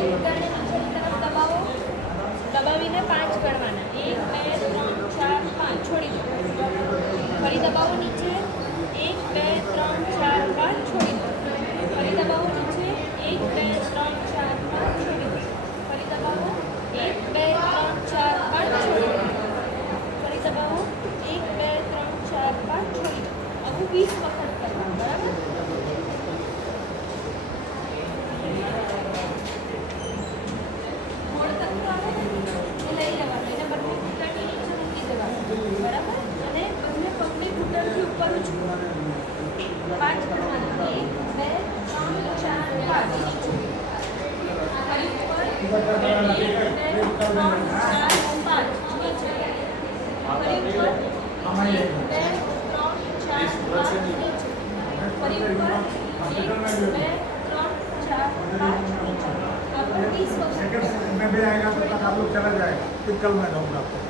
એક ગણને પાછળની તરફ દબાવો, દબાવીને 5 ગણવાના, 1 2 3 4 5, છોડી દો, ફરી દબાવો નીચે, 1 2 3 4 5, છોડી દો, ફરી દબાવો નીચે, 1 2 3 4 5, છોડી દો, ફરી દબાવો, 1 2 3 4 5, છોડી દો, ફરી દબાવો, 1 2 3 4 5, છોડી દો. આવું 20 વખત કરવાનું, બરાબર? મોડ તત્વ આવે ને એ લઈ લેવાનું, એને બંને ઘૂંટણની નીચે મૂકી દેવાનું, બરાબર? અને બંને પગની ઘૂંટણથી ઉપર ઉચકવાનું, 5 કરવાના, 1 2 3 4 5, નીચે, ફરી ઉપર, 1 2 3 4 5, નીચે, ફરી ઉપર, 1 2 3 4 5, નીચે, ફરી ઉપર, 1 2 3 4 5, નીચે. आपको 20 वक्त सेकंड में भी आएगा तो तक आप लोग चला जाए, फिर कल मैं दूँगा आपको।